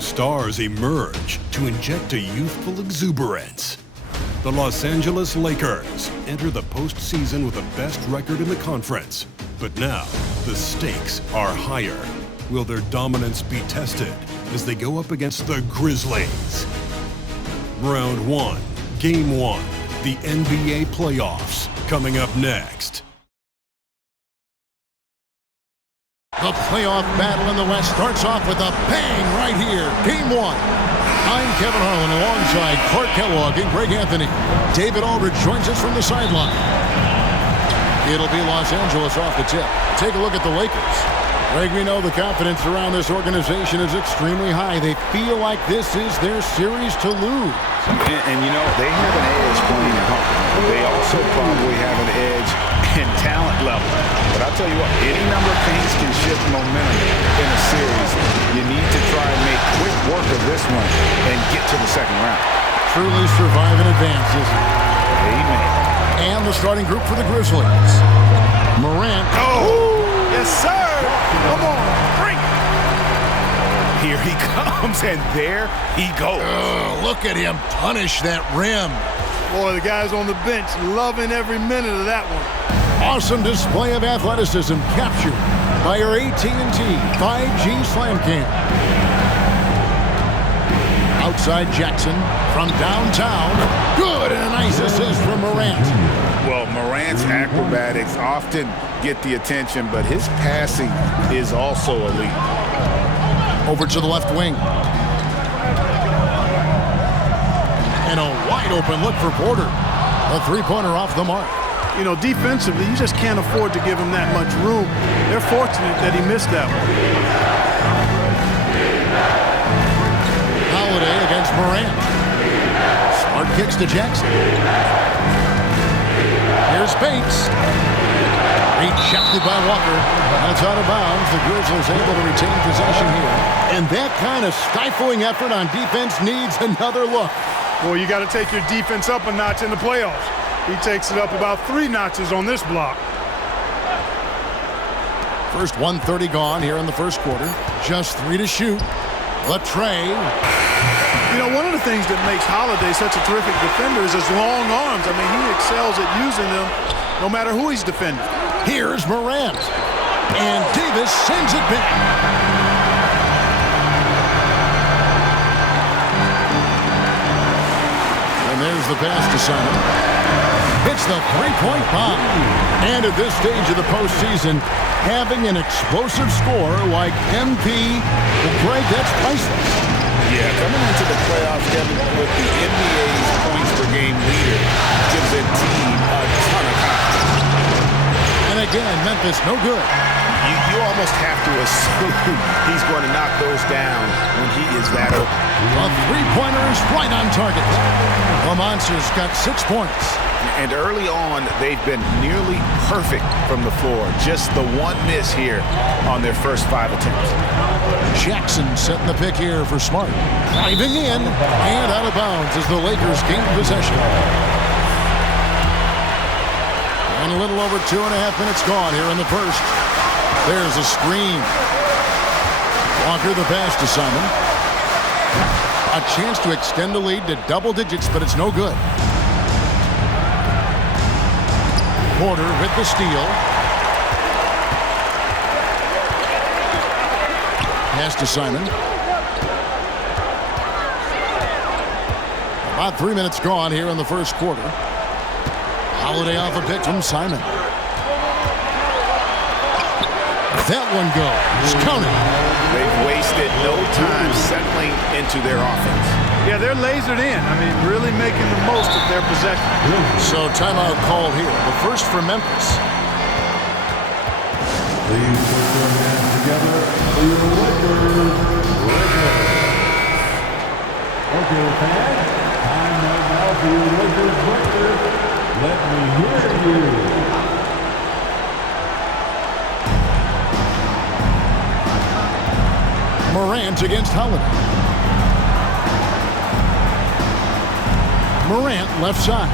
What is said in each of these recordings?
Whose stars emerge to inject a youthful exuberance. The Los Angeles Lakers enter the postseason with the best record in the conference. But now, the stakes are higher. Will their dominance be tested as they go up against the Grizzlies? Round 1, Game 1, the NBA playoffs, coming up next. The playoff battle in the West starts off with a bang right here. Game 1. I'm Kevin Harlan alongside Clark Kellogg and Greg Anthony. David Aldridge joins us from the sideline. It'll be Los Angeles off the tip. Take a look at the Lakers. Greg, we know the confidence around this organization is extremely high. They feel like this is their series to lose. And you know, they have an edge playing at home. They also probably have an edge in talent level. But I'll tell you what, any number of things can shift momentum in a series. You need to try and make quick work of this one and get to the second round. Truly survive in advance, isn't it? Amen. And the starting group for the Grizzlies. Morant. Oh! Yes, sir! Come on, bring it! Here he comes, and there he goes. Look at him punish that rim. Boy, the guys on the bench loving every minute of that one. Awesome display of athleticism captured by our AT&T 5G Slam Cam. Outside Jackson from downtown. Good, and a nice assist from Morant. Well, Morant's acrobatics often get the attention, but his passing is also elite. Over to the left wing. And a wide open look for Porter. A three-pointer off the mark. You know, defensively, you just can't afford to give him that much room. They're fortunate that he missed that one. Holiday against Morant. Smart kicks to Jackson. Here's Bates. Rejected by Walker. That's out of bounds. The Grizzlies able to retain possession here. And that kind of stifling effort on defense needs another look. Well, you got to take your defense up a notch in the playoffs. He takes it up about 3 notches on this block. First 1:30 gone here in the first quarter. Just 3 to shoot. Latrey. You know, one of the things that makes Holiday such a terrific defender is his long arms. I mean, he excels at using them no matter who he's defending. Here's Morant. And Davis sends it back. And there's the pass to Simon. Hits the three-point bomb. And at this stage of the postseason, having an explosive scorer like MP, Greg, that's priceless. Yeah, coming into the playoffs, Kevin, with the NBA's points per game leader gives a team a ton of confidence. And again, Memphis no good. You almost have to assume he's going to knock those down when he is that open. A three-pointer is right on target. The Monsters got 6 points. And early on, they've been nearly perfect from the floor. Just the one miss here on their first 5 attempts. Jackson setting the pick here for Smart. Driving in and out of bounds as the Lakers gain possession. And a little over 2.5 minutes gone here in the first. There's a screen. Walker the pass to Simon. A chance to extend the lead to double digits, but it's no good. Porter with the steal. Pass to Simon. About 3 minutes gone here in the first quarter. Holiday off a pick from Simon. That one goes. Counted. They've wasted no time settling into their offense. Yeah, they're lasered in. I mean, really making the most of their possession. So timeout call here. The first for Memphis. Please put your hands together for your Lakers. Okay, fans. Time now for your Lakers record. Let me hear you. Morant against Holiday. Morant left side.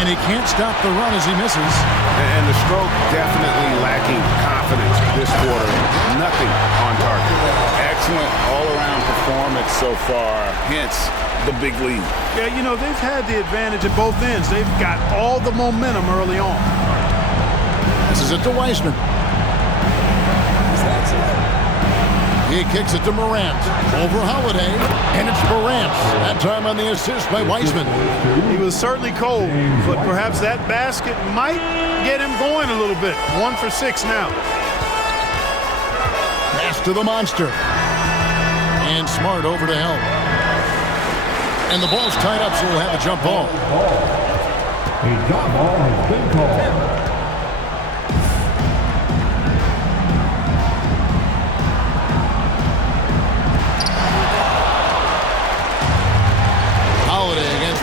And he can't stop the run as he misses. And the stroke definitely lacking confidence this quarter. Nothing on target. excellent all-around performance so far, hence the big lead. Yeah, you know, they've had the advantage at both ends. They've got all the momentum early on. This is it to Wiseman. He kicks it to Morant. Over Holiday. And it's Morant. That time on the assist by Wiseman. He was certainly cold, but perhaps that basket might get him going a little bit. 1 for 6 now. Pass to the monster. And Smart over to help. And the ball's tied up, so we'll have a jump ball. A jump ball has been called.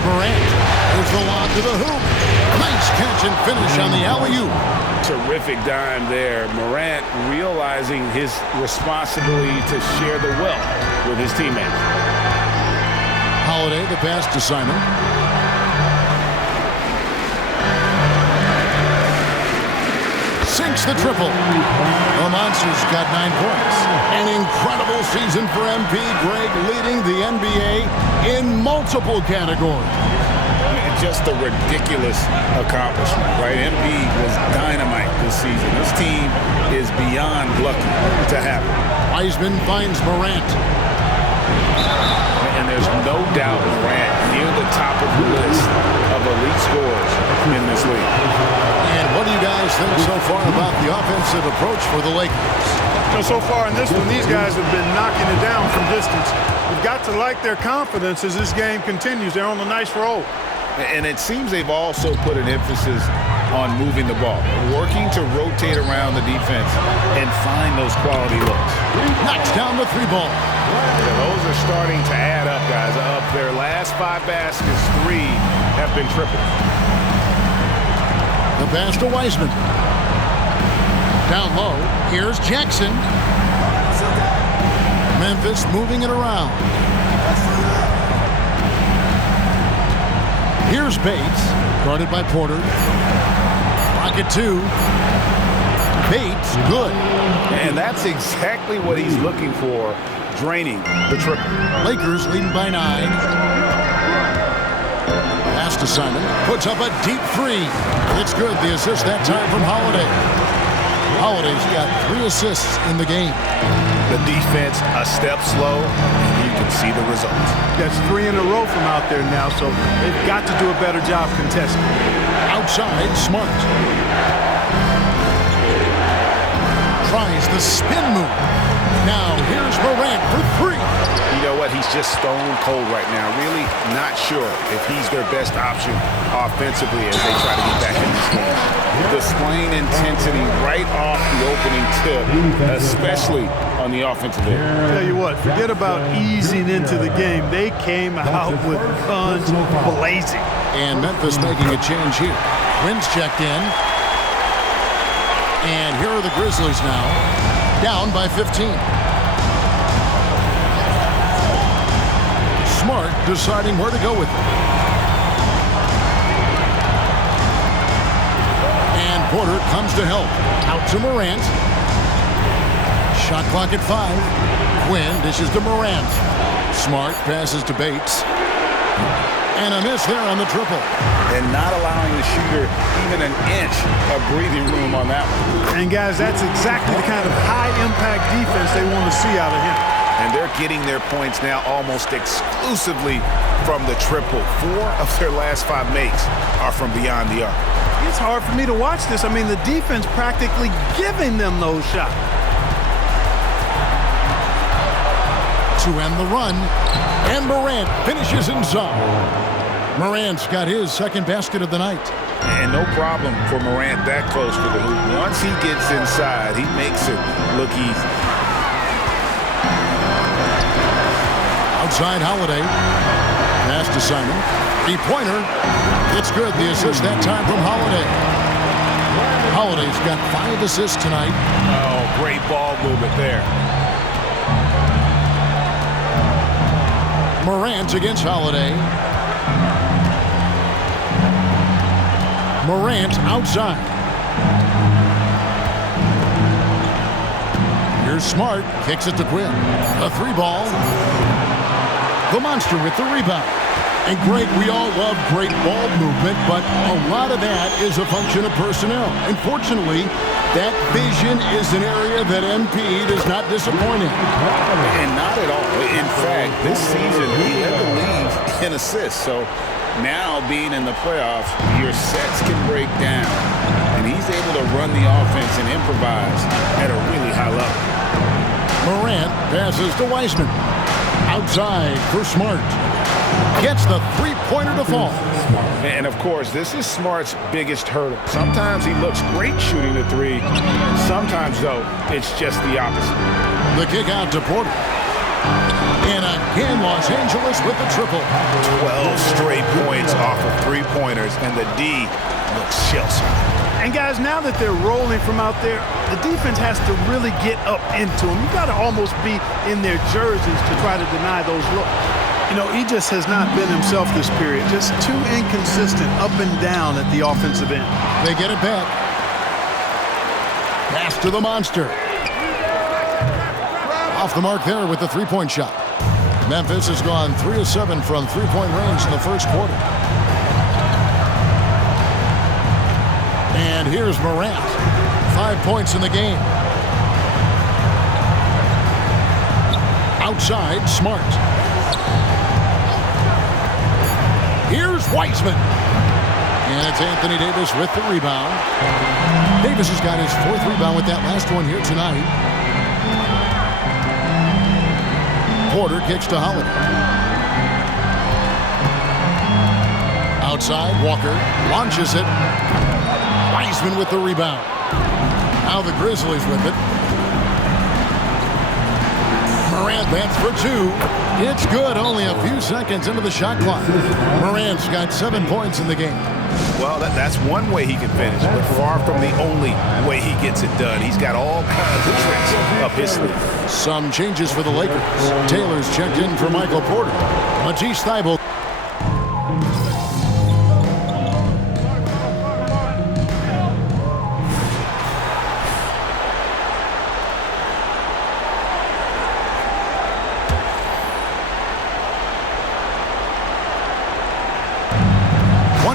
Morant. There's the lob to the hoop. Nice catch and finish on the alley-oop. Terrific dime there. Morant realizing his responsibility to share the wealth with his teammates. Holiday, the pass to Simon. Sinks the triple. The Monsters got 9 points. An incredible season for MP. Greg leading the NBA in multiple categories. Just a ridiculous accomplishment, right? MP was dynamite this season. This team is beyond lucky to have it. Wiseman finds Morant. And there's no doubt Morant near the top of the list of elite scorers in this league. And what do you guys think so far about the offensive approach for the Lakers? So far in this one, these guys have been knocking it down from distance. We've got to like their confidence as this game continues. They're on a nice roll. And it seems they've also put an emphasis on moving the ball, working to rotate around the defense and find those quality looks. Knocks down the 3-ball. Those are starting to add up, guys. Up their last 5 baskets, 3 have been tripled. The pass to Wiseman. Down low, here's Jackson. Memphis moving it around. Here's Bates, guarded by Porter. Pocket 2. Bates, good. And that's exactly what he's looking for, draining the triple. Lakers leading by 9. Pass to Simon, puts up a deep 3. It's good, the assist that time from Holiday. Holiday's got 3 assists in the game. The defense a step slow, and you can see the results. That's 3 in a row from out there now, so they've got to do a better job contesting. Outside, Smart. Tries the spin move. Now here's Morant for 3. You know what? He's just stone cold right now. Really not sure if he's their best option offensively as they try to get back in this game. Displaying intensity right off the opening tip, especially on the offensive end. Tell you what, forget about easing into the game. They came out with guns blazing. And Memphis making a change here. Wynn's checked in. And here are the Grizzlies now, down by 15. Smart deciding where to go with it. And Porter comes to help. Out to Morant. Shot clock at 5. Quinn dishes to Morant. Smart passes to Bates. And a miss there on the triple. And not allowing the shooter even an inch of breathing room on that one. And guys, that's exactly the kind of high-impact defense they want to see out of him. And they're getting their points now almost exclusively from the triple. 4 of their last 5 makes are from beyond the arc. It's hard for me to watch this. I mean, the defense practically giving them those shots. To end the run, and Morant finishes inside. Morant's got his second basket of the night. And no problem for Morant that close to the hoop. Once he gets inside, he makes it look easy. Outside Holiday. Pass to Simon. 3-pointer. It's good. The assist that time from Holiday. Holiday's got 5 assists tonight. Oh, great ball movement there. Morant against Holiday. Morant outside. Here's Here's Smart. Kicks it to Quinn. A 3-ball. The Monster with the rebound. And Greg, we all love great ball movement, but a lot of that is a function of personnel. Unfortunately, that vision is an area that MP does not disappoint in. And not at all. In fact, this season, he led the league in assists. So now, being in the playoffs, your sets can break down. And he's able to run the offense and improvise at a really high level. Morant passes to Wiseman. Outside for Smart. Gets the three-pointer to fall. And, of course, this is Smart's biggest hurdle. Sometimes he looks great shooting the three. Sometimes, though, it's just the opposite. The kick out to Porter. And again, Los Angeles with the triple. 12 straight points off of three-pointers, and the D looks shell-shocked. And, guys, now that they're rolling from out there, the defense has to really get up into them. You got to almost be in their jerseys to try to deny those looks. You know, he just has not been himself this period. Just too inconsistent up and down at the offensive end. They get it back. Pass to the Monster. Off the mark there with the three-point shot. Memphis has gone 3 of 7 from three-point range in the first quarter. And here's Morant. 5 points in the game. Outside, Smart. Here's Wiseman. And it's Anthony Davis with the rebound. Davis has got his 4th rebound with that last one here tonight. Porter kicks to Holiday. Outside, Walker launches it. Wiseman with the rebound. Now the Grizzlies with it. Morant bats for 2. It's good, only a few seconds into the shot clock. Morant's got 7 points in the game. Well, that's one way he can finish, but far from the only way he gets it done. He's got all kinds of tricks up his sleeve. Some changes for the Lakers. Taylor's checked in for Michael Porter. Matisse Thybulle.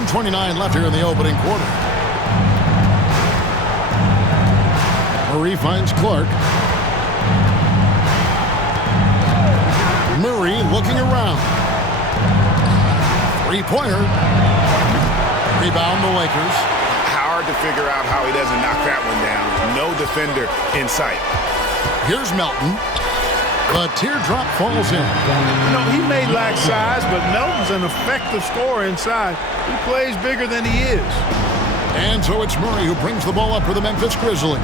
.29 left here in the opening quarter. Murray finds Clark. Murray looking around. Three-pointer. Rebound the Lakers. Hard to figure out how he doesn't knock that one down. No defender in sight. Here's Melton. The teardrop falls in. You know, he may lack size, but Melton's an effective scorer inside. He plays bigger than he is. And so it's Murray who brings the ball up for the Memphis Grizzlies.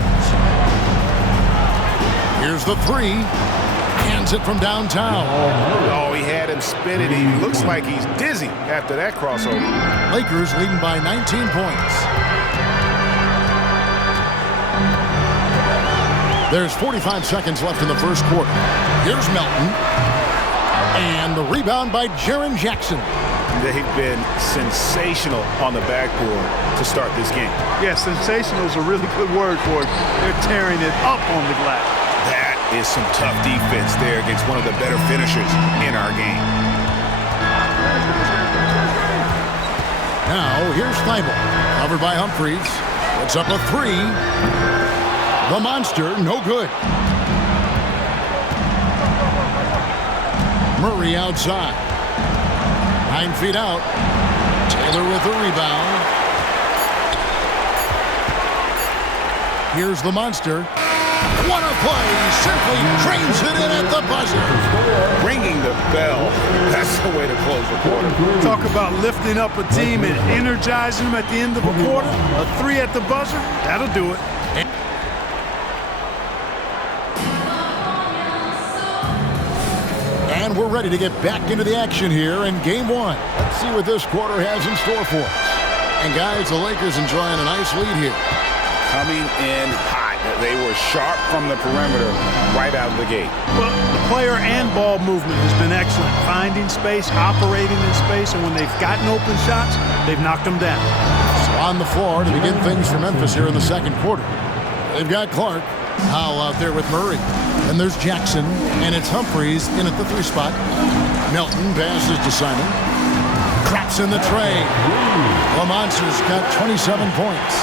Here's the 3. Hands it from downtown. Oh, he had him spinning. He looks like he's dizzy after that crossover. Lakers leading by 19 points. There's 45 seconds left in the first quarter. Here's Melton. And the rebound by Jaren Jackson. They've been sensational on the backboard to start this game. Yeah, sensational is a really good word for it. They're tearing it up on the glass. That is some tough defense there against one of the better finishers in our game. Now, here's Thybulle. Covered by Humphries. Puts up a 3. The Monster, no good. Murray outside. 9 feet out. Taylor with the rebound. Here's the Monster. What a play! Simply drains it in at the buzzer. Ringing the bell. That's the way to close the quarter. Talk about lifting up a team and energizing them at the end of a quarter. A 3 at the buzzer, that'll do it. And we're ready to get back into the action here in Game 1. Let's see what this quarter has in store for us. And guys, the Lakers enjoying a nice lead here. Coming in hot. They were sharp from the perimeter right out of the gate. Well, the player and ball movement has been excellent. Finding space, operating in space, and when they've gotten open shots, they've knocked them down. So on the floor to begin things for Memphis here in the second quarter. They've got Clark. Howell out there with Murray. And there's Jackson, and it's Humphries in at the 3 spot. Melton passes to Simon. Craps in the tray. Lamonster's got 27 points.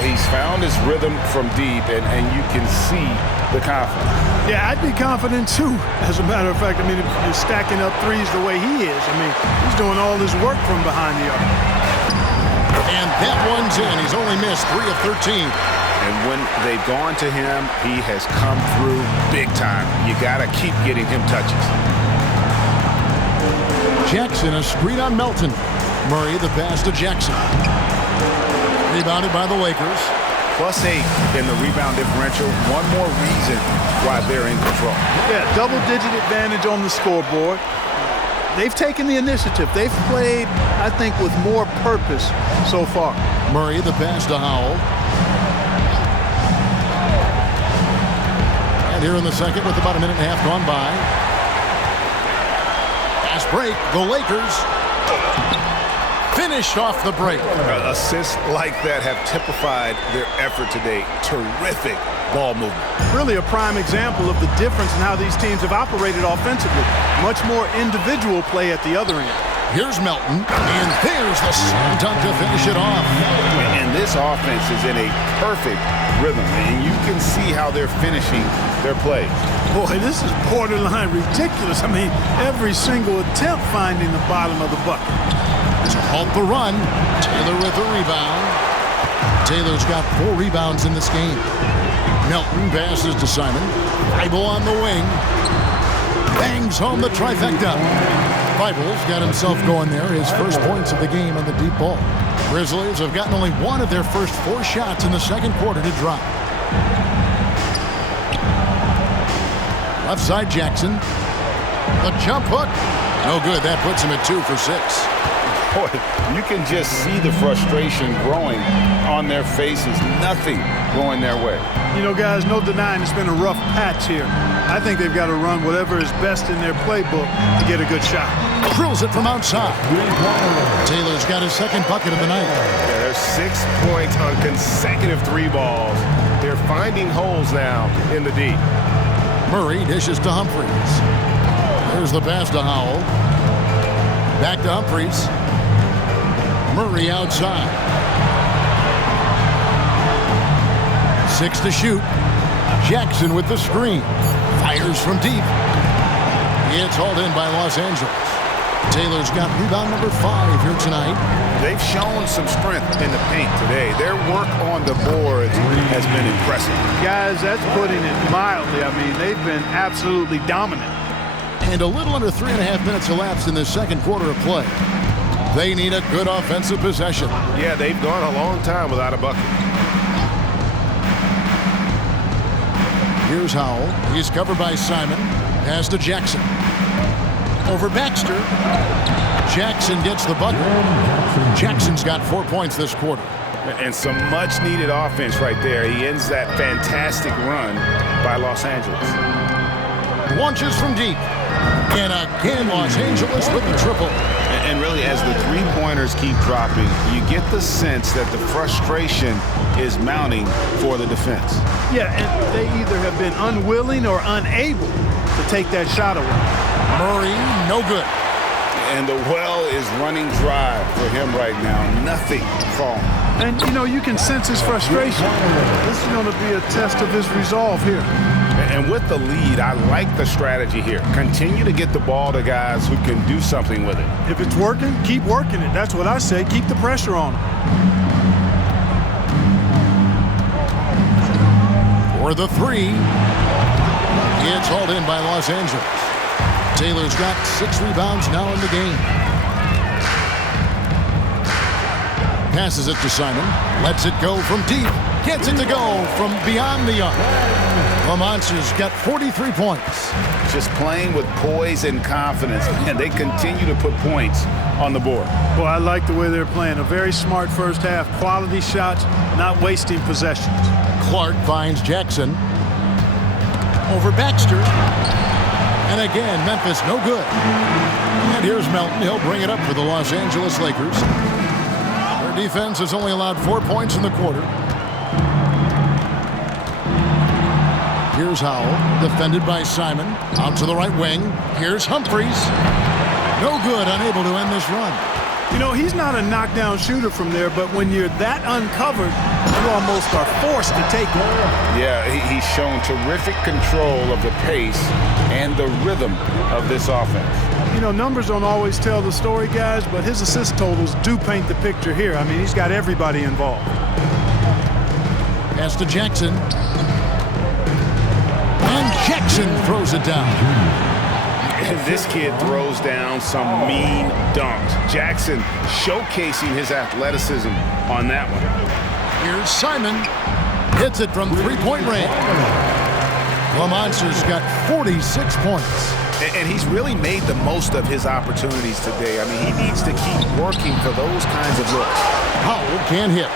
He's found his rhythm from deep, and you can see the confidence. Yeah, I'd be confident too. As a matter of fact, I mean, if you're stacking up threes the way he is, I mean, he's doing all his work from behind the arc. And that one's in. He's only missed 3 of 13. And when they've gone to him, he has come through big time. You got to keep getting him touches. Jackson, a screen on Melton. Murray, the pass to Jackson. Rebounded by the Lakers. +8 in the rebound differential. One more reason why they're in control. Yeah, double-digit advantage on the scoreboard. They've taken the initiative. They've played, I think, with more purpose so far. Murray, the pass to Howell. And here in the second with about a minute and a half gone by. Fast break, the Lakers finished off the break. Assists like that have typified their effort today. Terrific ball movement. Really a prime example of the difference in how these teams have operated offensively. Much more individual play at the other end. Here's Melton, and there's the slam dunk to finish it off. And this offense is in a perfect rhythm, and you can see how they're finishing their play. Boy, this is borderline ridiculous. I mean, every single attempt finding the bottom of the bucket. To halt the run, Taylor with the rebound. Taylor's got 4 rebounds in this game. Melton passes to Simon. Bible on the wing. Bangs home the trifecta. Bible's got himself going there. His first points of the game on the deep ball. Grizzlies have gotten only 1 of their first 4 shots in the second quarter to drop. Left side Jackson. The jump hook. No good. That puts him at 2 for 6. Boy, you can just see the frustration growing on their faces. Nothing going their way. You know, guys, no denying it's been a rough patch here. I think they've got to run whatever is best in their playbook to get a good shot. Drills it from outside. Taylor's got his second bucket of the night. Yeah, there's 6 points on consecutive 3 balls. They're finding holes now in the D. Murray dishes to Humphries. There's the pass to Howell. Back to Humphries. Murray outside. 6 to shoot. Jackson with the screen. Fires from deep. It's hauled in by Los Angeles. Taylor's got rebound number 5 here tonight. They've shown some strength in the paint today. Their work on the boards has been impressive. Guys, that's putting it mildly. I mean, they've been absolutely dominant. And a little under 3.5 minutes elapsed in the second quarter of play. They need a good offensive possession. Yeah, they've gone a long time without a bucket. Here's Howell. He's covered by Simon. Pass to Jackson. Over Baxter. Jackson gets the bucket. Jackson's got 4 points this quarter. And some much-needed offense right there. He ends that fantastic run by Los Angeles. Launches from deep. And again, Los Angeles with the triple. And really, as the three-pointers keep dropping, you get the sense that the frustration is mounting for the defense. Yeah, and they either have been unwilling or unable to take that shot away. Murray, no good. And the well is running dry for him right now. Nothing falling. And, you know, you can sense his frustration. This is going to be a test of his resolve here. And with the lead, I like the strategy here. Continue to get the ball to guys who can do something with it. If it's working, keep working it. That's what I say. Keep the pressure on him. For the 3. It's hauled in by Los Angeles. Taylor's got 6 rebounds now in the game. Passes it to Simon. Lets it go from deep. Gets it to go from beyond the arc. The Monsters got 43 points. Just playing with poise and confidence, and they continue to put points on the board. Well, I like the way they're playing. A very smart first half. Quality shots, not wasting possessions. Clark finds Jackson. Over Baxter. And again, Memphis no good. And here's Melton. He'll bring it up for the Los Angeles Lakers. Their defense has only allowed 4 points in the quarter. Here's Howell, defended by Simon. Out to the right wing. Here's Humphries. No good, unable to end this run. You know, he's not a knockdown shooter from there, but when you're that uncovered, you almost are forced to take it. Yeah, he's shown terrific control of the pace and the rhythm of this offense. You know, numbers don't always tell the story, guys, but his assist totals do paint the picture here. I mean, he's got everybody involved. Pass to Jackson. And Jackson throws it down. This kid throws down some mean dunks. Jackson showcasing his athleticism on that one. Here's Simon. Hits it from three-point range. The Monster's got 46 points. And he's really made the most of his opportunities today. I mean, he needs to keep working for those kinds of looks. Howell can't hit.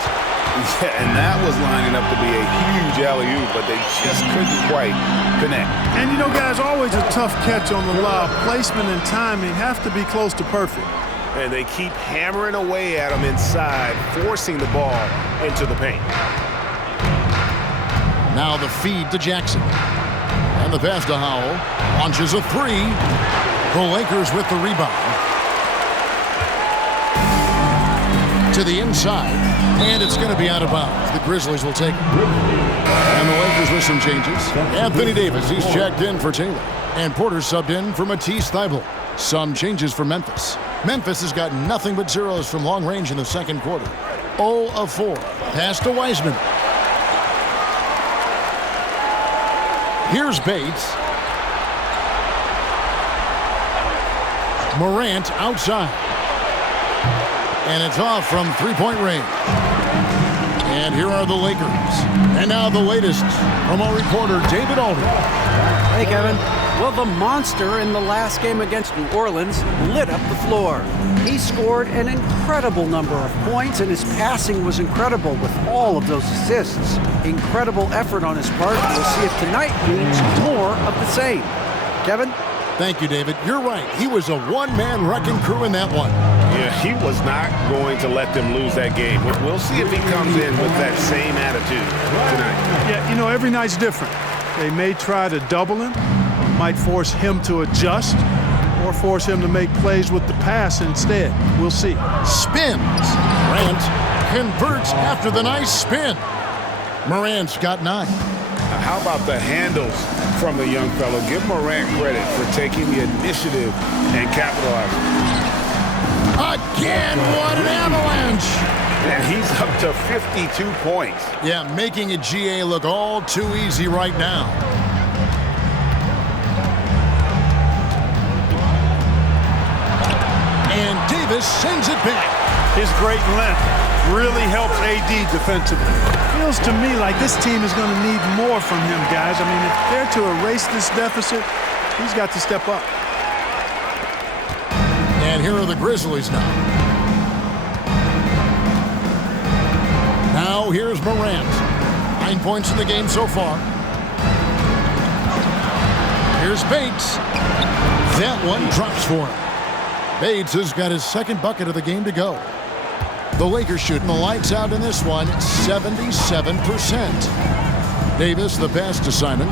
Yeah, and that was lining up to be a huge alley-oop, but they just couldn't quite connect. And, you know, guys, always a tough catch on the lob. Placement and timing have to be close to perfect. And they keep hammering away at him inside, forcing the ball into the paint. Now the feed to Jackson. And the pass to Howell. Launches a three. The Lakers with the rebound. To the inside. And it's going to be out of bounds. The Grizzlies will take it. And the Lakers with some changes. Anthony Davis, he's checked in for Taylor. And Porter subbed in for Matisse Thybulle. Some changes for Memphis. Memphis has got nothing but zeros from long range in the second quarter. 0 of 4. Pass to Wiseman. Here's Bates. Morant outside. And it's off from three-point range. And here are the Lakers. And now the latest from our reporter, David Aldridge. Hey, Kevin. Well, the Monster in the last game against New Orleans lit up the floor. He scored an incredible number of points, and his passing was incredible with all of those assists. Incredible effort on his part. We'll see if tonight means more of the same. Kevin? Thank you, David. You're right. He was a one-man wrecking crew in that one. Yeah, he was not going to let them lose that game. We'll see if he comes in with that same attitude tonight. Yeah, you know, every night's different. They may try to double him, might force him to adjust, or force him to make plays with the pass instead. We'll see. Spins. Morant converts after the nice spin. Morant's got 9. How about the handles from the young fellow? Give Morant credit for taking the initiative and capitalizing. Again, what an avalanche! And he's up to 52 points. Yeah, making a GA look all too easy right now. And Davis sends it back. His great length really helps AD defensively. Feels to me like this team is going to need more from him, guys. I mean, if they're to erase this deficit, he's got to step up. And here are the Grizzlies now. Now here's Morant. 9 points in the game so far. Here's Bates. That one drops for him. Bates has got his second bucket of the game to go. The Lakers shooting the lights out in this one, 77%. Davis, the pass to Simon.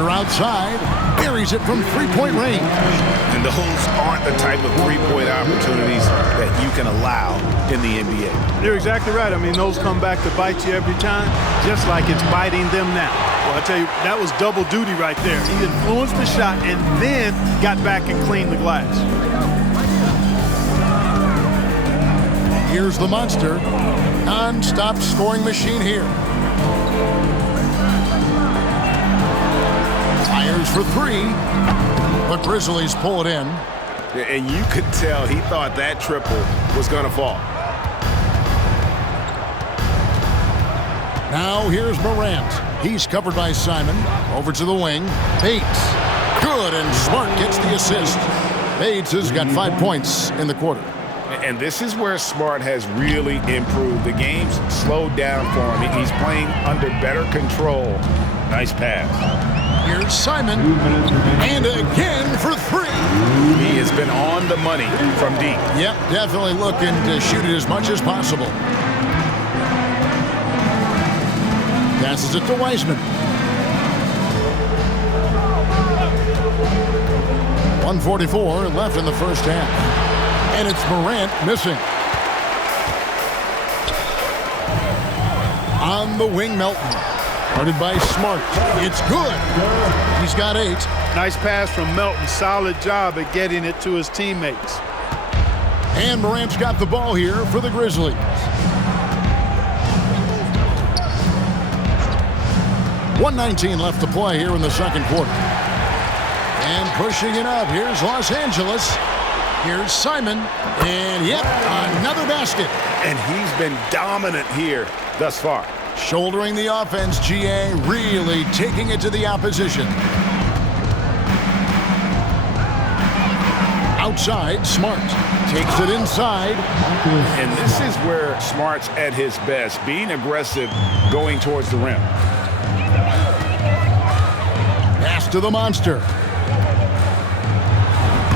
Porter outside, buries it from three-point range. And those aren't the type of three-point opportunities that you can allow in the NBA. You're exactly right. I mean, those come back to bite you every time, just like it's biting them now. Well, I tell you, that was double duty right there. He influenced the shot and then got back and cleaned the glass. Here's the Monster. Non-stop scoring machine here. Fires for 3. The Grizzlies pull it in. And you could tell he thought that triple was going to fall. Now here's Morant. He's covered by Simon. Over to the wing. Bates. Good, and Smart gets the assist. Bates has got 5 points in the quarter. And this is where Smart has really improved. The game's slowed down for him. He's playing under better control. Nice pass. Here's Simon. And again for 3. He has been on the money from deep. Yep, definitely looking to shoot it as much as possible. Passes it to Wiseman. 1:44 left in the first half. And it's Morant missing. On the wing, Melton. Guarded by Smart. It's good. He's got 8. Nice pass from Melton. Solid job at getting it to his teammates. And Morant's got the ball here for the Grizzlies. 1:19 left to play here in the second quarter. And pushing it up. Here's Los Angeles. Here's Simon. And yep, another basket. And he's been dominant here thus far. Shouldering the offense, GA really taking it to the opposition. Outside, Smart takes it inside. And this is where Smart's at his best, being aggressive, going towards the rim. Pass to the monster.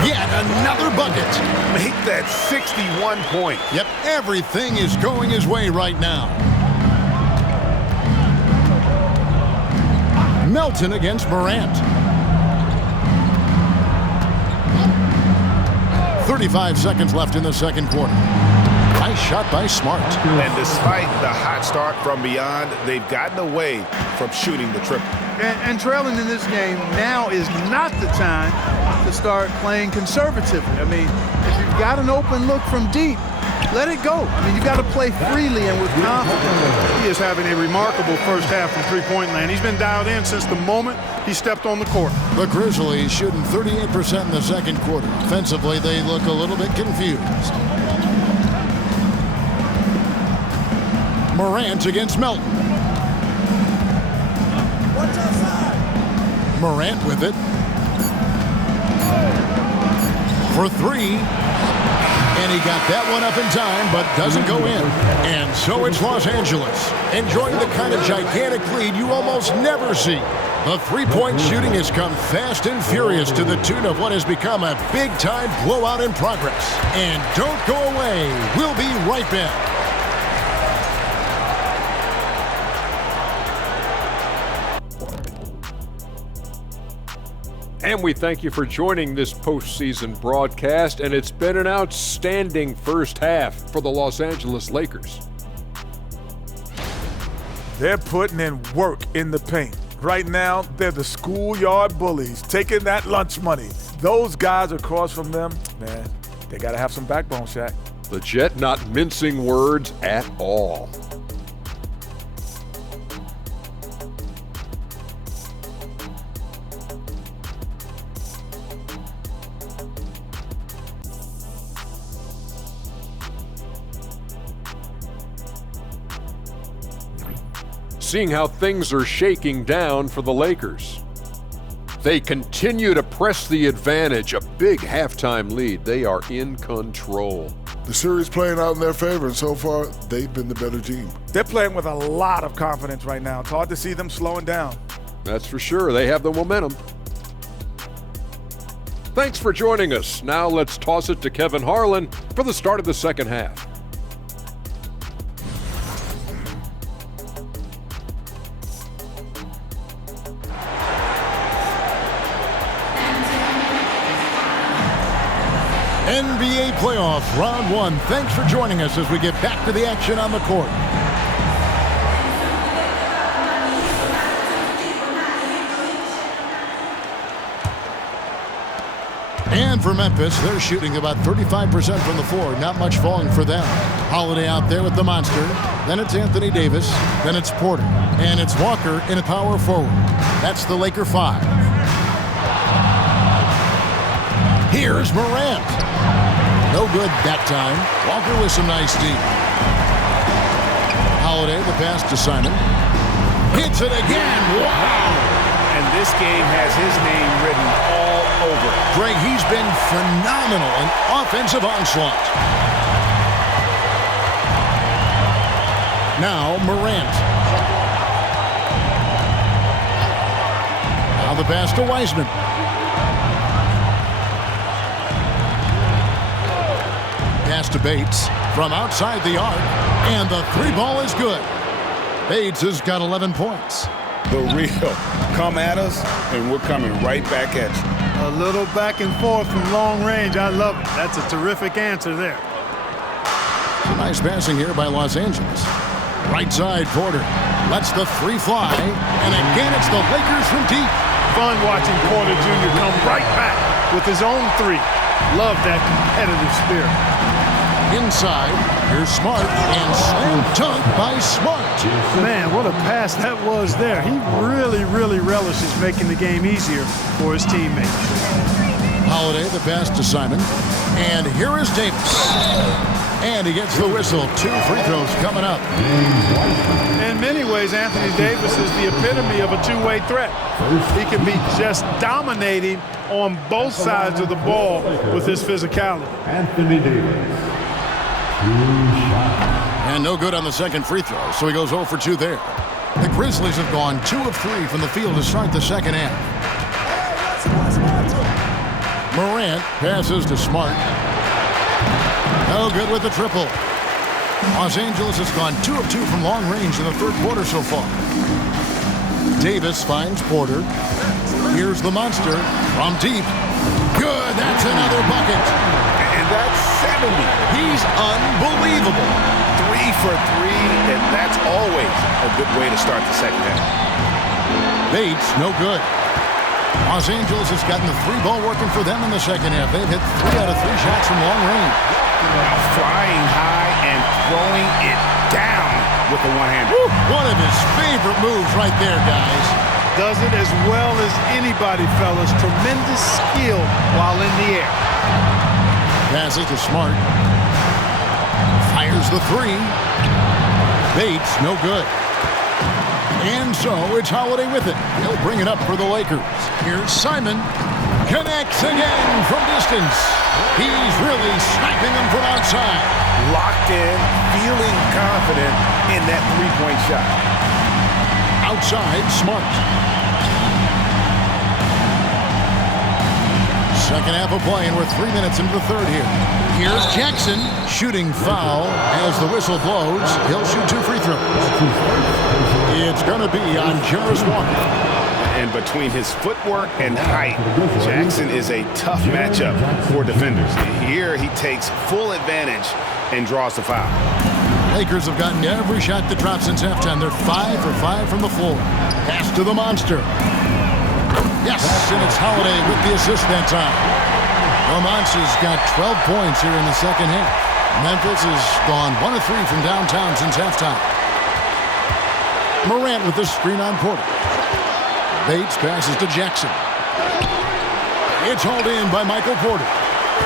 Yet another bucket. Make that 61 points. Yep, everything is going his way right now. Melton against Morant. 35 seconds left in the second quarter. Nice shot by Smart. And despite the hot start from beyond, they've gotten away from shooting the triple. And trailing in this game now is not the time to start playing conservatively. I mean, if you've got an open look from deep, let it go. I mean, you've got to play freely and with confidence. He is having a remarkable first half from three-point land. He's been dialed in since the moment he stepped on the court. The Grizzlies shooting 38% in the second quarter. Offensively, they look a little bit confused. Morant against Melton. Morant with it. For 3. And he got that one up in time, but doesn't go in. And so it's Los Angeles, enjoying the kind of gigantic lead you almost never see. The three-point shooting has come fast and furious to the tune of what has become a big-time blowout in progress. And don't go away. We'll be right back. And we thank you for joining this postseason broadcast, and it's been an outstanding first half for the Los Angeles Lakers. They're putting in work in the paint. Right now, they're the schoolyard bullies, taking that lunch money. Those guys across from them, man, they got to have some backbone, Shaq. The Jet not mincing words at all. Seeing how things are shaking down for the Lakers. They continue to press the advantage, a big halftime lead. They are in control. The series playing out in their favor, and so far, they've been the better team. They're playing with a lot of confidence right now. It's hard to see them slowing down. That's for sure. They have the momentum. Thanks for joining us. Now let's toss it to Kevin Harlan for the start of the second half. NBA playoff round 1. Thanks for joining us as we get back to the action on the court. And for Memphis, they're shooting about 35% from the floor. Not much falling for them. Holiday out there with the monster. Then it's Anthony Davis. Then it's Porter. And it's Walker in a power forward. That's the Laker 5. Here's Morant. No good that time. Walker with some nice D. Holiday, the pass to Simon. Hits it again. Wow! And this game has his name written all over it. Greg, he's been phenomenal in offensive onslaught. Now Morant. Now the pass to Wiseman. Pass to Bates from outside the arc, and the three ball is good. Bates has got 11 points. The real. Come at us, and we're coming right back at you. A little back and forth from long range. I love it. That's a terrific answer there. Nice passing here by Los Angeles. Right side, Porter lets the three fly, and again it's the Lakers from deep. Fun watching Porter Jr. come right back with his own three. Love that competitive spirit. Inside, here's Smart, and slam dunk by Smart. Man, what a pass that was there. He really relishes making the game easier for his teammates. Holiday, the pass to Simon, and here is Davis. And he gets the whistle. 2 free throws coming up. In many ways, Anthony Davis is the epitome of a two-way threat. He can be just dominating on both sides of the ball with his physicality. Anthony Davis. 2 shots. And no good on the second free throw, so he goes 0 for 2 there. The Grizzlies have gone 2 of 3 from the field to start the second half. Morant passes to Smart. No good with the triple. Los Angeles has gone 2 of 2 from long range in the third quarter so far. Davis finds Porter. Here's the monster from deep. Good, that's another bucket. And that's 70. He's unbelievable. 3 for 3, and that's always a good way to start the second half. Bates, no good. Los Angeles has gotten the 3 ball working for them in the second half. They've hit 3 out of 3 shots from long range. Flying high and throwing it down with the one-hander. One of his favorite moves right there, guys. Does it as well as anybody, fellas. Tremendous skill while in the air. Passes to Smart. Fires the 3. Bates, no good. And so it's Holiday with it. He'll bring it up for the Lakers. Here's Simon. Connects again from distance. He's really sniping them from outside. Locked in, feeling confident in that three-point shot. Outside, Smart. Second half of play, and we're 3 minutes into the third here. Here's Jackson, shooting foul as the whistle blows. He'll shoot 2 free throws. It's going to be on Jarvis Walker. And between his footwork and height, Jackson is a tough matchup for defenders. Here he takes full advantage and draws the foul. Lakers have gotten every shot that dropped since halftime. They're 5 for 5 from the floor. Pass to the monster. Yes, and it's Holiday with the assist that time. Romance's got 12 points here in the second half. Memphis has gone 1 of 3 from downtown since halftime. Morant with the screen on Porter. Bates passes to Jackson. It's hauled in by Michael Porter.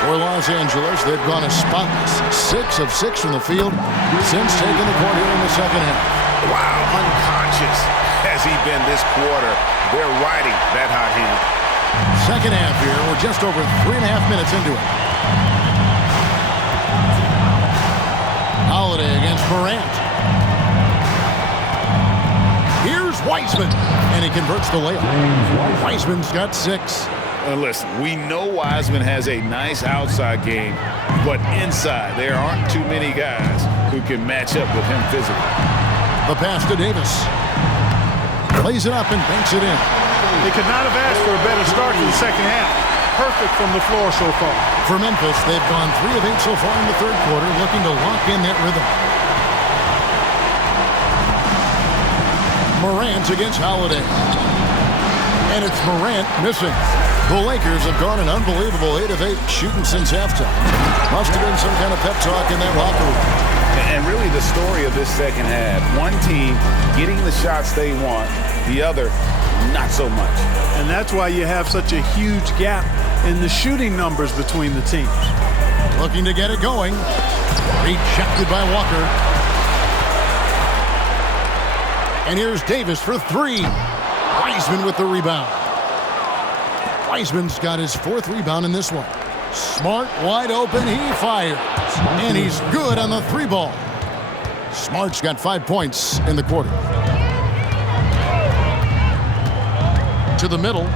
For Los Angeles, they've gone a spotless 6 of 6 from the field since taking the court here in the second half. Wow, unconscious has he been this quarter. They're riding that hot hand. Second half here, we're just over 3.5 minutes into it. Holiday against Morant. Here's Wiseman, and he converts the layup. Wiseman's got 6. Listen, we know Wiseman has a nice outside game, but inside there aren't too many guys who can match up with him physically. The pass to Davis. Plays it up and banks it in. They could not have asked for a better start to the second half. Perfect from the floor so far. For Memphis, they've gone 3 of 8 so far in the third quarter, looking to lock in that rhythm. Morant against Holiday. And it's Morant missing. The Lakers have gone an unbelievable 8 of 8 shooting since halftime. Must have been some kind of pep talk in that locker room. And really the story of this second half, one team getting the shots they want, the other not so much. And that's why you have such a huge gap in the shooting numbers between the teams. Looking to get it going. Rejected by Walker. And here's Davis for 3. Wiseman with the rebound. Wiseman's got his 4th rebound in this one. Smart wide open, he fires. And he's good on the 3 ball. Smart's got 5 points in the quarter. To the middle.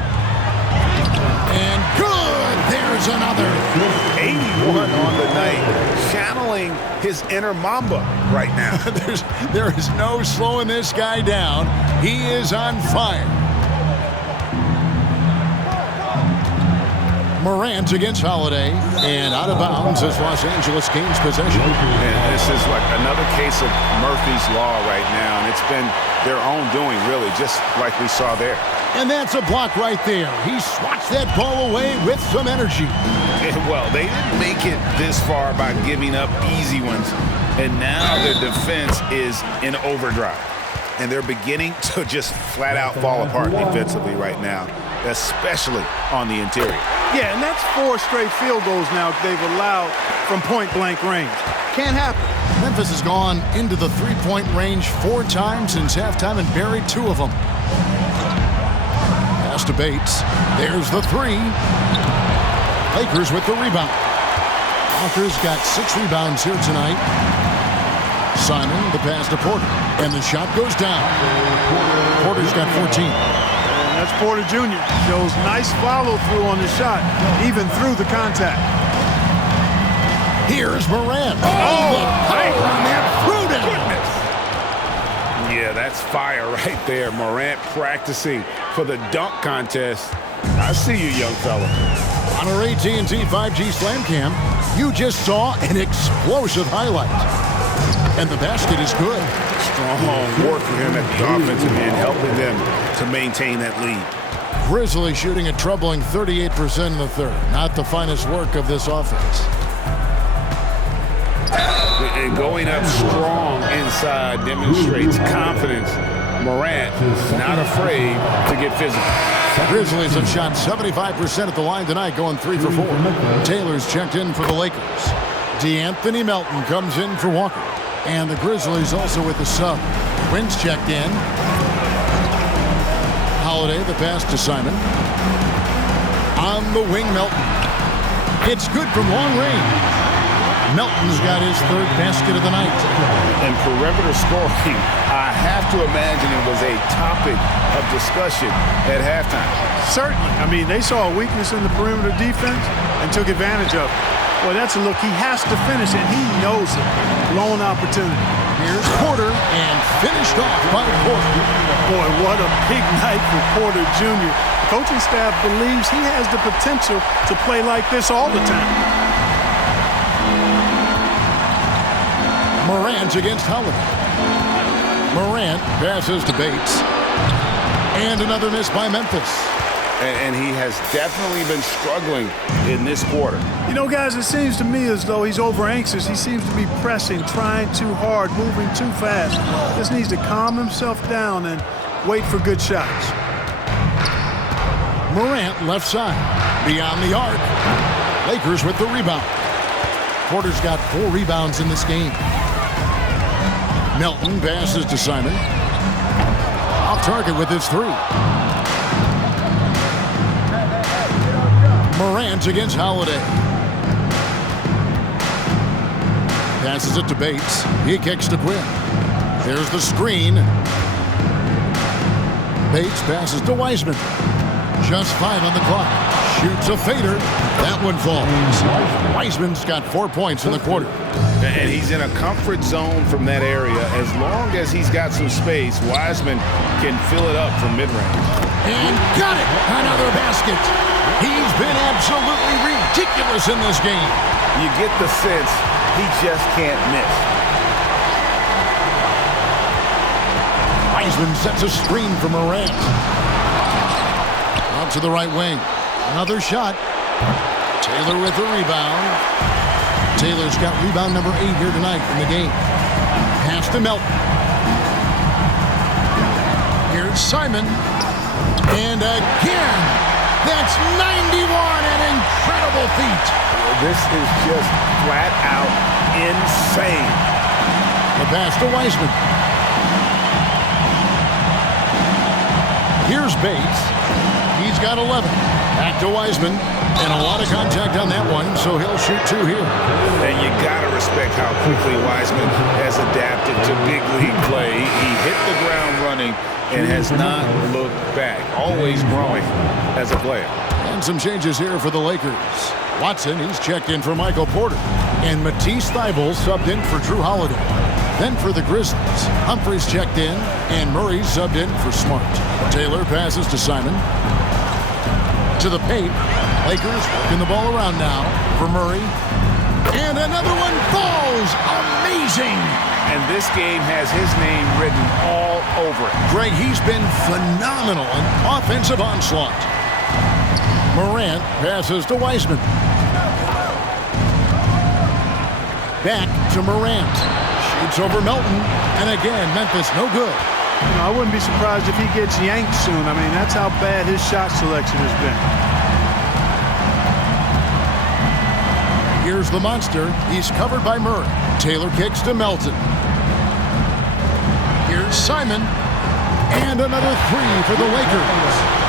And good! There's another. 81 on the night, channeling his inner Mamba right now. There is no slowing this guy down. He is on fire. Morant against Holiday, and out of bounds as Los Angeles gains possession. And this is like another case of Murphy's Law right now, and it's been their own doing, really, just like we saw there. And that's a block right there. He swats that ball away with some energy. Well, they didn't make it this far by giving up easy ones, and now their defense is in overdrive. And they're beginning to just flat out fall apart defensively right now, especially on the interior. Yeah, and that's 4 straight field goals now they've allowed from point-blank range. Can't happen. Memphis has gone into the three-point range 4 times since halftime and buried 2 of them. Pass to Bates. There's the 3. Lakers with the rebound. Walker's got 6 rebounds here tonight. Simon, the pass to Porter. And the shot goes down. Porter's got 14. And that's Porter Jr. Shows nice follow-through on the shot, even through the contact. Here's Morant. Oh, the power on that threw down. Yeah, that's fire right there. Morant practicing for the dunk contest. I see you, young fella. On our AT&T 5G Slam Cam, you just saw an explosive highlight. And the basket is good. Strong work for him at the offensive end, helping them to maintain that lead. Grizzlies shooting a troubling 38% in the third. Not the finest work of this offense. And going up strong inside demonstrates confidence. Morant not afraid to get physical. Grizzlies have shot 75% at the line tonight, going 3 for 4. Taylor's checked in for the Lakers. DeAnthony Melton comes in for Walker. And the Grizzlies also with the sub. Quinn's checked in. Holiday, the pass to Simon. On the wing, Melton. It's good from long range. Melton's got his 3rd basket of the night. And perimeter scoring, I have to imagine it was a topic of discussion at halftime. Certainly. I mean, they saw a weakness in the perimeter defense and took advantage of it. Well, that's a look he has to finish, and he knows it. Blown opportunity. Here's Porter, and finished off by Porter. Boy, what a big night for Porter Jr. The coaching staff believes he has the potential to play like this all the time. Morant against Holiday. Morant passes to Bates. And another miss by Memphis. And he has definitely been struggling in this quarter. You know, guys, it seems to me as though he's over-anxious. He seems to be pressing, trying too hard, moving too fast. Just needs to calm himself down and wait for good shots. Morant left side. Beyond the arc. Lakers with the rebound. Porter's got 4 rebounds in this game. Melton passes to Simon. Off target with his 3. Morant against Holiday. Passes it to Bates. He kicks to Quinn. There's the screen. Bates passes to Wiseman. Just 5 on the clock. Shoots a fader. That one falls. Wiseman's got 4 points in the quarter. And he's in a comfort zone from that area. As long as he's got some space, Wiseman can fill it up from mid-range. And got it! Another basket. He's been absolutely ridiculous in this game. You get the sense he just can't miss. Wiseman sets a screen for Morant. Out to the right wing. Another shot. Taylor with the rebound. Taylor's got rebound number 8 here tonight in the game. Pass to Melton. Here's Simon. And again, that's 91, an incredible feat. This is just flat out insane. The pass to Wiseman. Here's Bates. He's got 11. Back to Wiseman. And a lot of contact on that one, so he'll shoot 2 here. And you got to respect how quickly Wiseman has adapted to big league play. He hit the ground running and has not looked back. Always growing as a player. And And some changes here for the Lakers. Watson, he's checked in for Michael Porter. And Matisse Thybulle subbed in for Drew Holiday. Then for the Grizzlies, Humphries checked in, and Murray subbed in for Smart. Taylor passes to Simon. To the paint. Lakers working the ball around now for Murray. And another one falls. Amazing. And this game has his name written all over it. Greg, he's been phenomenal in offensive onslaught. Morant passes to Wiseman. Back to Morant. Shoots over Melton. And again, Memphis no good. You know, I wouldn't be surprised if he gets yanked soon. I mean, that's how bad his shot selection has been. Here's the monster. He's covered by Murray. Taylor kicks to Melton. Here's Simon. And another three for the Lakers.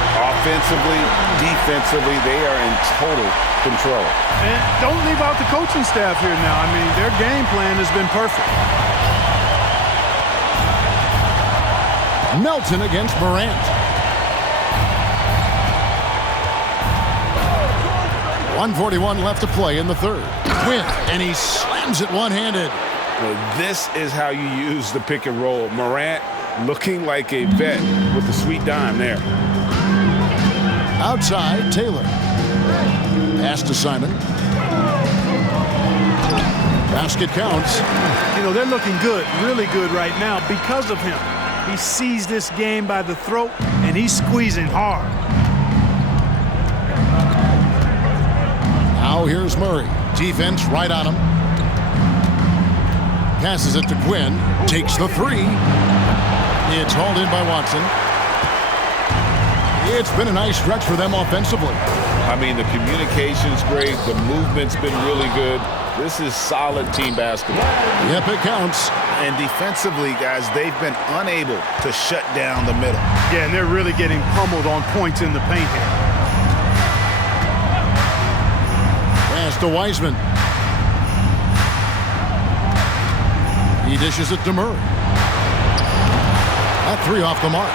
Offensively, defensively, they are in total control. And don't leave out the coaching staff here now. I mean, their game plan has been perfect. Melton against Morant. 1:41 left to play in the third. Quinn, and he slams it one-handed. Well, this is how you use the pick and roll. Morant looking like a vet with the sweet dime there. Outside, Taylor. Pass to Simon. Basket counts. You know, they're looking good, really good right now because of him. He sees this game by the throat, and he's squeezing hard. Now here's Murray. Defense right on him. Passes it to Quinn. Takes the three. It's hauled in by Watson. It's been a nice stretch for them offensively. I mean, the communication's great. The movement's been really good. This is solid team basketball. Yep, it counts. And defensively, guys, they've been unable to shut down the middle. Yeah, and they're really getting pummeled on points in the paint here. Pass to Wiseman. He dishes it to Murray. That three off the mark.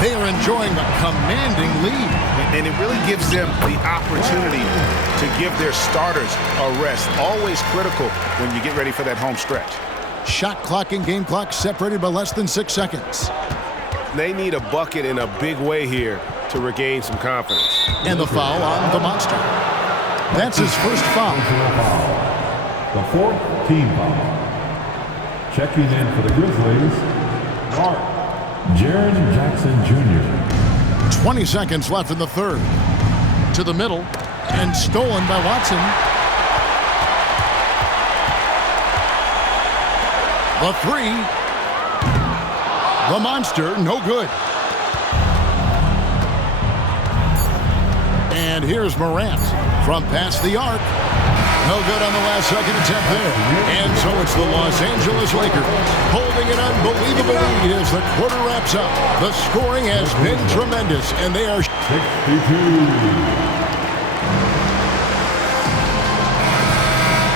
They are enjoying a commanding lead. And it really gives them the opportunity to give their starters a rest. Always critical when you get ready for that home stretch. Shot clock and game clock separated by less than 6 seconds. They need a bucket in a big way here to regain some confidence. And the foul on the monster. That's his first foul. The fourth team foul. Checking in for the Grizzlies, Mark Jaren Jackson Jr. 20 seconds left in the third. To the middle, and stolen by Watson. The three. The monster, no good. And here's Morant from past the arc. No good on the last second attempt there. And so it's the Los Angeles Lakers holding an unbelievable lead as the quarter wraps up. The scoring has been tremendous, and they are 62.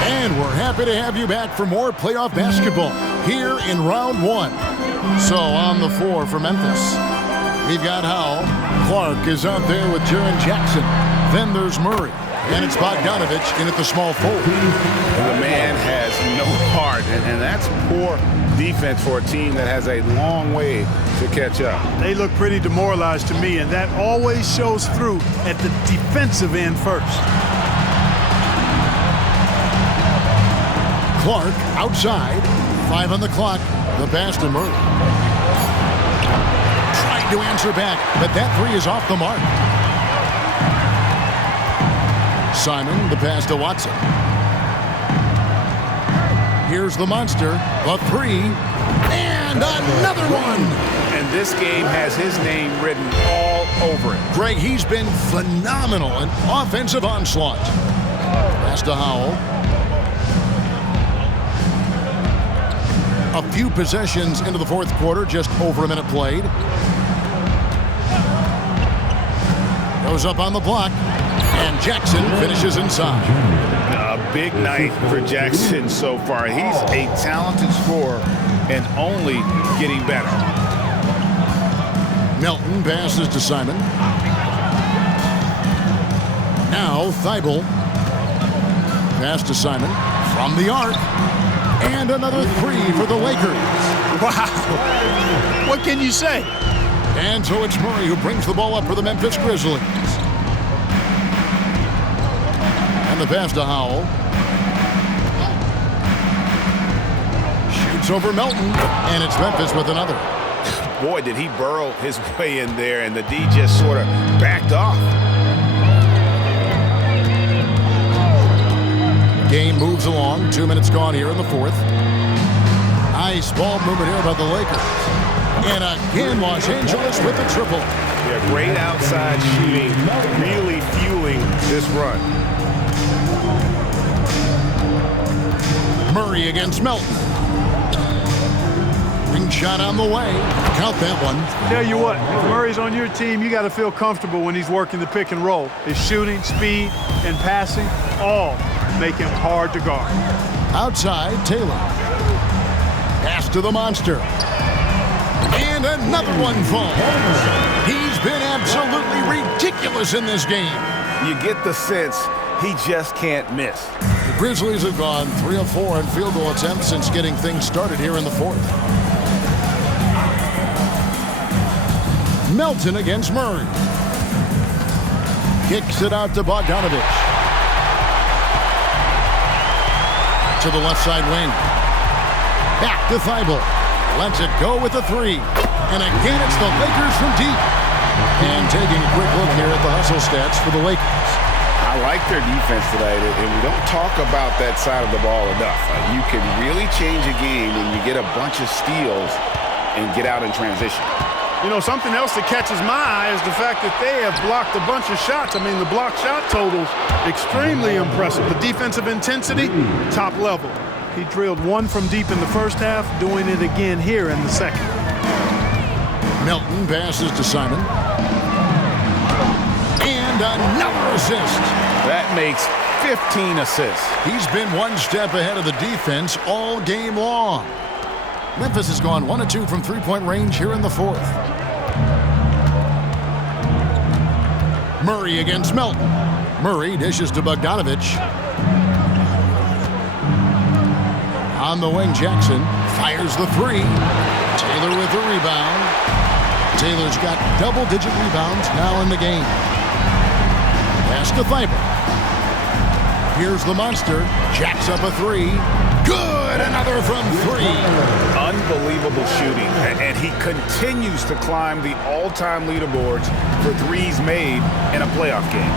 And we're happy to have you back for more playoff basketball here in round one. So on the floor for Memphis, we've got Howell. Clark is out there with Jaren Jackson. Then there's Murray. And it's Bogdanovich in at the small forward. And the man has no heart, and that's poor defense for a team that has a long way to catch up. They look pretty demoralized to me, and that always shows through at the defensive end first. Clark outside. 5 on the clock. The pass to Murray. Trying to answer back, but that three is off the mark. Simon, the pass to Watson. Here's the monster. The three. And another one. And this game has his name written all over it. Greg, he's been phenomenal in offensive onslaught. Pass to Howell. A few possessions into the fourth quarter, just over a minute played. Goes up on the block. And Jackson finishes inside. A big night for Jackson so far. He's a talented scorer and only getting better. Melton passes to Simon. Now Thibault. Pass to Simon from the arc. And another three for the Lakers. Wow. What can you say? And so it's Murray who brings the ball up for the Memphis Grizzlies. And the pass to Howell. Shoots over Melton. And it's Memphis with another. Boy, did he burrow his way in there, and the D just sort of backed off. Game moves along. 2 minutes gone here in the fourth. Nice ball movement here by the Lakers. And again, Los Angeles with the triple. Yeah, great outside shooting, really fueling this run. Murray against Melton. Ring shot on the way. Count that one. Tell you what, if Murray's on your team, you got to feel comfortable when he's working the pick and roll. His shooting, speed, and passing all make him hard to guard. Outside, Taylor. Pass to the monster. And another one falls. He's been absolutely ridiculous in this game. You get the sense he just can't miss. The Grizzlies have gone 3 of 4 on field goal attempts since getting things started here in the fourth. Melton against Murray. Kicks it out to Bogdanovich. To the left side wing. Back to Thibault. Lets it go with a three. And again, it's the Lakers from deep. And taking a quick look here at the hustle stats for the Lakers. I like their defense tonight, and we don't talk about that side of the ball enough. You can really change a game when you get a bunch of steals and get out in transition. You know, something else that catches my eye is the fact that they have blocked a bunch of shots. I mean, the blocked shot totals, extremely impressive. The defensive intensity, top level. He drilled one from deep in the first half, doing it again here in the second. Melton passes to Simon. And another assist. That makes 15 assists. He's been one step ahead of the defense all game long. Memphis has gone 1 of 2 from three-point range here in the fourth. Murray against Melton. Murray dishes to Bogdanovich. On the wing, Jackson fires the three. Taylor with the rebound. Taylor's got double-digit rebounds now in the game. Pass to Thibault. Here's the monster. Jacks up a three. Good! Another from three. Unbelievable shooting. And he continues to climb the all-time leaderboards for threes made in a playoff game.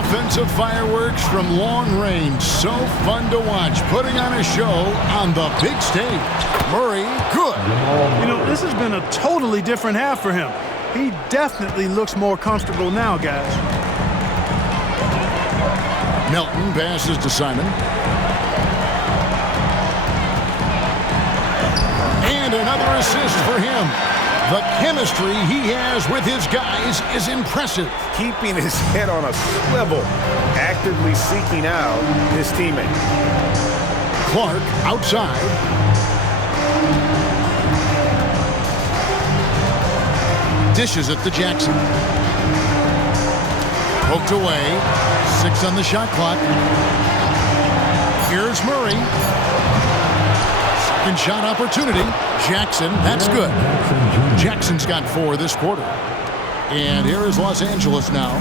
Offensive fireworks from long range. So fun to watch. Putting on a show on the big stage. Murray, good. You know, this has been a totally different half for him. He definitely looks more comfortable now, guys. Melton passes to Simon. And another assist for him. The chemistry he has with his guys is impressive. Keeping his head on a swivel, actively seeking out his teammate. Clark outside. Dishes it to Jackson. Poked away. 6 on the shot clock. Here's Murray. Second shot opportunity. Jackson, that's good. Jackson's got 4 this quarter. And here is Los Angeles now.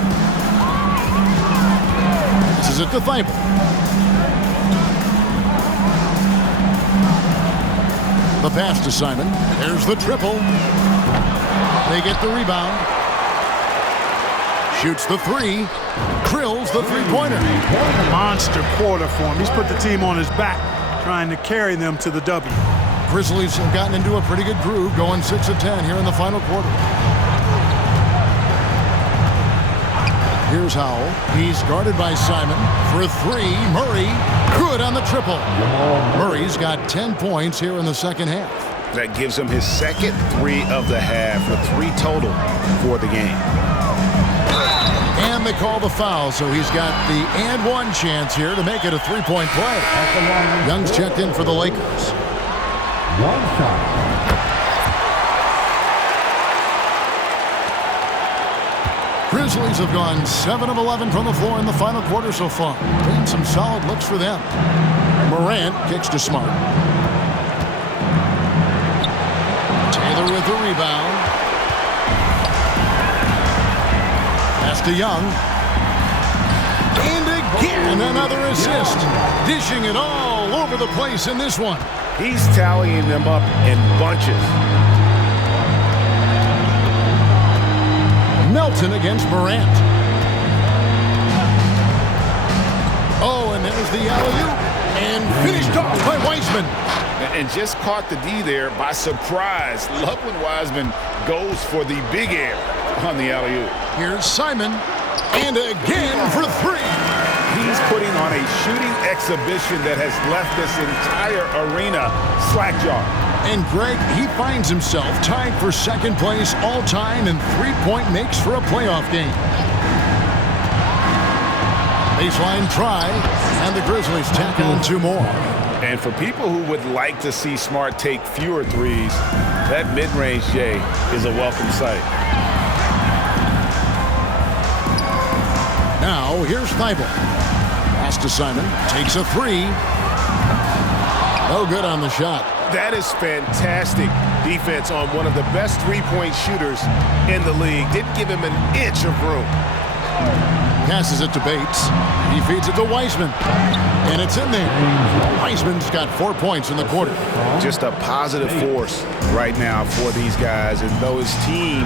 This is it to Thibault. The pass to Simon. There's the triple. They get the rebound. Shoots the three. Drills the three-pointer. Monster quarter for him. He's put the team on his back, trying to carry them to the W. Grizzlies have gotten into a pretty good groove, going 6 of 10 here in the final quarter. Here's Howell. He's guarded by Simon for 3. Murray, good on the triple. Murray's got 10 points here in the second half. That gives him his second 3 of the half, with 3 total for the game. And they call the foul, so he's got the and one chance here to make it a 3-point play. Young's checked in for the Lakers. One shot. Grizzlies have gone 7 of 11 from the floor in the final quarter so far. Been some solid looks for them. Morant kicks to Smart. Taylor with the rebound. Pass to Young. And again, another assist. Dishing it all over the place in this one. He's tallying them up in bunches. Melton against Morant. Oh, and there's the alley-oop. And finished off by Wiseman. And just caught the D there by surprise. Love when Wiseman goes for the big air on the alley-oop. Here's Simon. And again for three. He's putting on a shooting exhibition that has left this entire arena slack-jawed. And Greg, he finds himself tied for second place all-time in three-point makes for a playoff game. Baseline try, and the Grizzlies tack on 2 more. And for people who would like to see Smart take fewer threes, that mid-range J is a welcome sight. Now, here's Thibault. Pass to Simon. Takes a three. No good on the shot. That is fantastic defense on one of the best three-point shooters in the league. Didn't give him an inch of room. Passes it to Bates. He feeds it to Wiseman. And it's in there. Wiseman's got 4 points in the quarter. Just a positive force right now for these guys. And though his team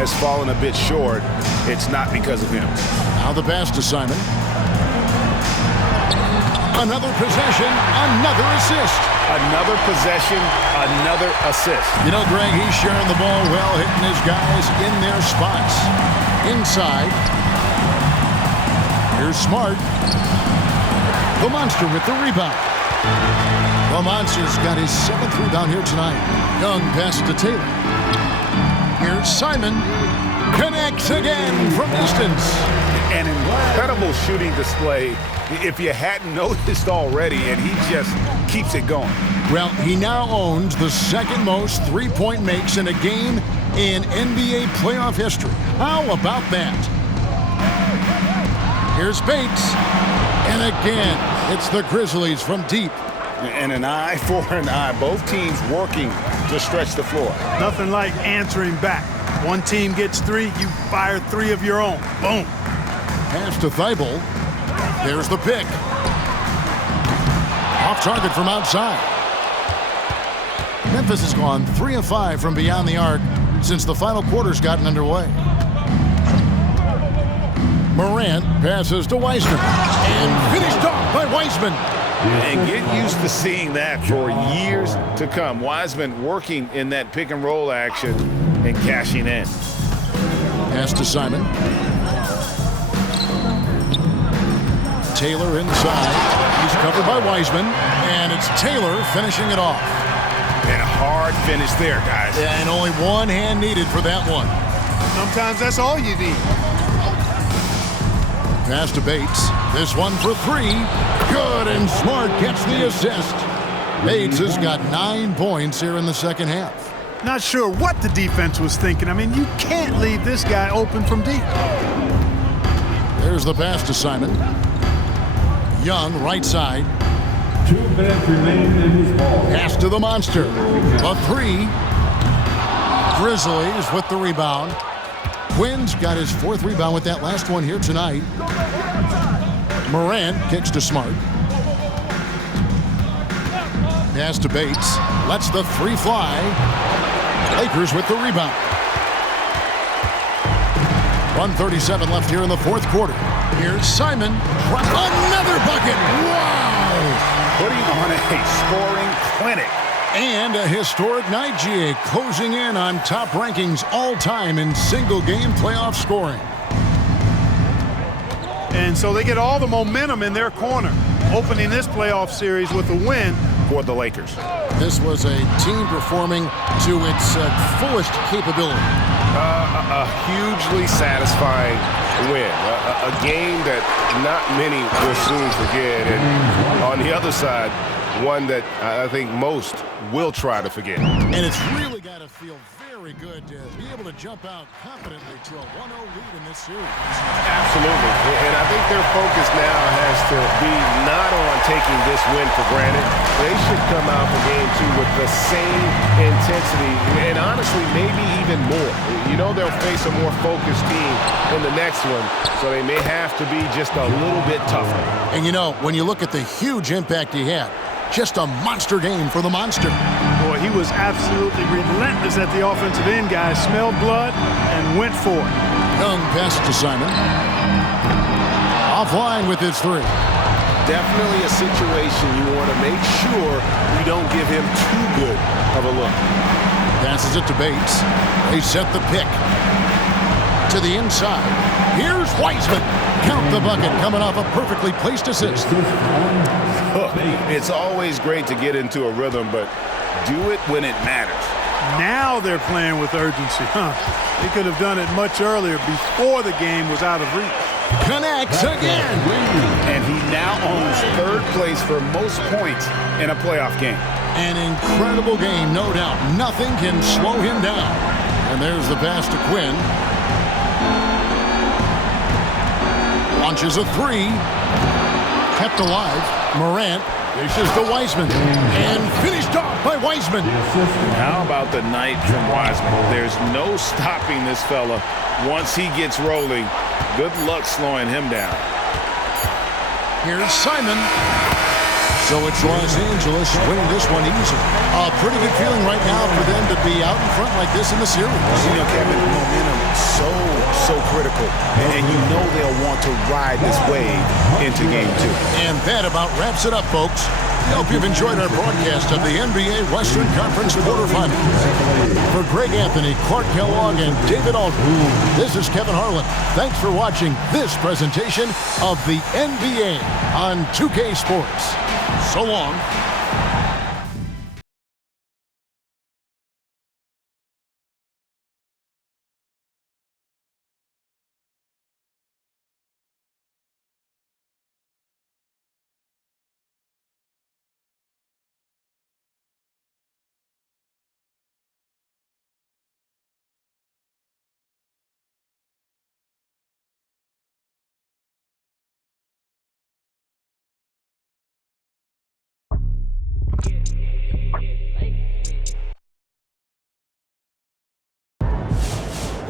has fallen a bit short, it's not because of him. Now the pass to Simon. Another possession, another assist. Another possession, another assist. You know, Greg, he's sharing the ball well, hitting his guys in their spots. Inside. Here's Smart. The Monster with the rebound. The Monster's got his 7th rebound here tonight. Young passes to Taylor. Here's Simon. Connects again from distance. An incredible shooting display if you hadn't noticed already, and he just keeps it going. Well, he now owns the second most three-point makes in a game in NBA playoff history. How about that? Here's Bates. And again, it's the Grizzlies from deep. And an eye for an eye. Both teams working to stretch the floor. Nothing like answering back. One team gets 3, you fire 3 of your own. Boom. Pass to Thibault. There's the pick. Off target from outside. Memphis has gone 3 of 5 from beyond the arc since the final quarter's gotten underway. Morant passes to Wiseman. And finished off by Wiseman. And get used to seeing that for years to come. Wiseman working in that pick and roll action and cashing in. Pass to Simon. Taylor inside. He's covered by Wiseman. And it's Taylor finishing it off. And a hard finish there, guys. Yeah, and only one hand needed for that one. Sometimes that's all you need. Pass to Bates. This one for 3. Good, and Smart gets the assist. Bates has got 9 points here in the second half. Not sure what the defense was thinking. I mean, you can't leave this guy open from deep. There's the pass to Simon. Young, right side. 2 minutes remain in this ball. Pass to the Monster. A 3. Grizzlies with the rebound. Quinn's got his 4th rebound with that last one here tonight. Morant kicks to Smart. Pass to Bates. Lets the 3 fly. Lakers with the rebound. 1:37 left here in the 4th quarter. Here's Simon. Another bucket. Wow! Putting on a scoring clinic. And a historic night, GA, closing in on top rankings all-time in single-game playoff scoring. And so they get all the momentum in their corner, opening this playoff series with a win for the Lakers. This was a team performing to its fullest capability. A hugely satisfying win. A game that not many will soon forget. And on the other side, one that I think most will try to forget. And it's really got got to feel very good to be able to jump out confidently to a 1-0 lead in this series. Absolutely. And I think their focus now has to be not on taking this win for granted. They should come out for game 2 with the same intensity and honestly maybe even more. You know they'll face a more focused team in the next one, so they may have to be just a little bit tougher. And you know, when you look at the huge impact he had, just a monster game for the Monster. Boy, he was absolutely relentless at the offensive end, guys. Smelled blood and went for it. Young pass to Simon. Offline with his 3. Definitely a situation you want to make sure you don't give him too good of a look. Passes it to Bates. They set the pick. To the inside. Here's Wiseman. Count the bucket coming off a perfectly placed assist. It's always great to get into a rhythm, but do it when it matters. Now they're playing with urgency. They could have done it much earlier before the game was out of reach. Connects again. And he now owns 3rd place for most points in a playoff game. An incredible game, no doubt. Nothing can slow him down. And there's the pass to Quinn. Launches a 3. Kept alive. Morant dishes to Wiseman. And finished off by Wiseman. How about the night from Wiseman? There's no stopping this fella once he gets rolling. Good luck slowing him down. Here's Simon. So it's Los Angeles winning this one easy. A pretty good feeling right now for them to be out in front like this in the series. You know, Kevin, momentum so critical. And you know they'll want to ride this wave into game 2. And that about wraps it up, folks. We hope you've enjoyed our broadcast of the NBA Western Conference quarterfinals. For Greg Anthony, Clark Kellogg, and David Aldridge, this is Kevin Harlan. Thanks for watching this presentation of the NBA on 2K Sports. So long.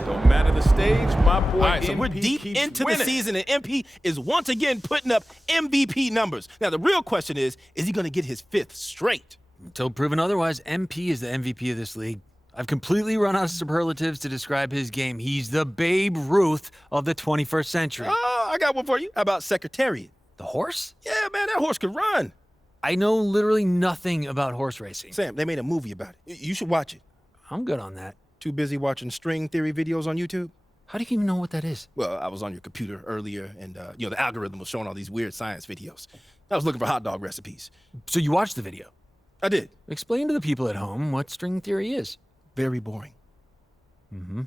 Don't matter the stage, my boy. All right, so MP we're deep keeps into winning. the season, and MP is once again putting up MVP numbers. Now, the real question is he going to get his 5th straight? Until proven otherwise, MP is the MVP of this league. I've completely run out of superlatives to describe his game. He's the Babe Ruth of the 21st century. Oh, I got one for you. How about Secretariat? The horse? Yeah, man, that horse could run. I know literally nothing about horse racing. Sam, they made a movie about it. You should watch it. I'm good on that. Too busy watching string theory videos on YouTube? How do you even know what that is? Well, I was on your computer earlier, and the algorithm was showing all these weird science videos. I was looking for hot dog recipes. So you watched the video? I did. Explain to the people at home what string theory is. Very boring. Mm-hmm.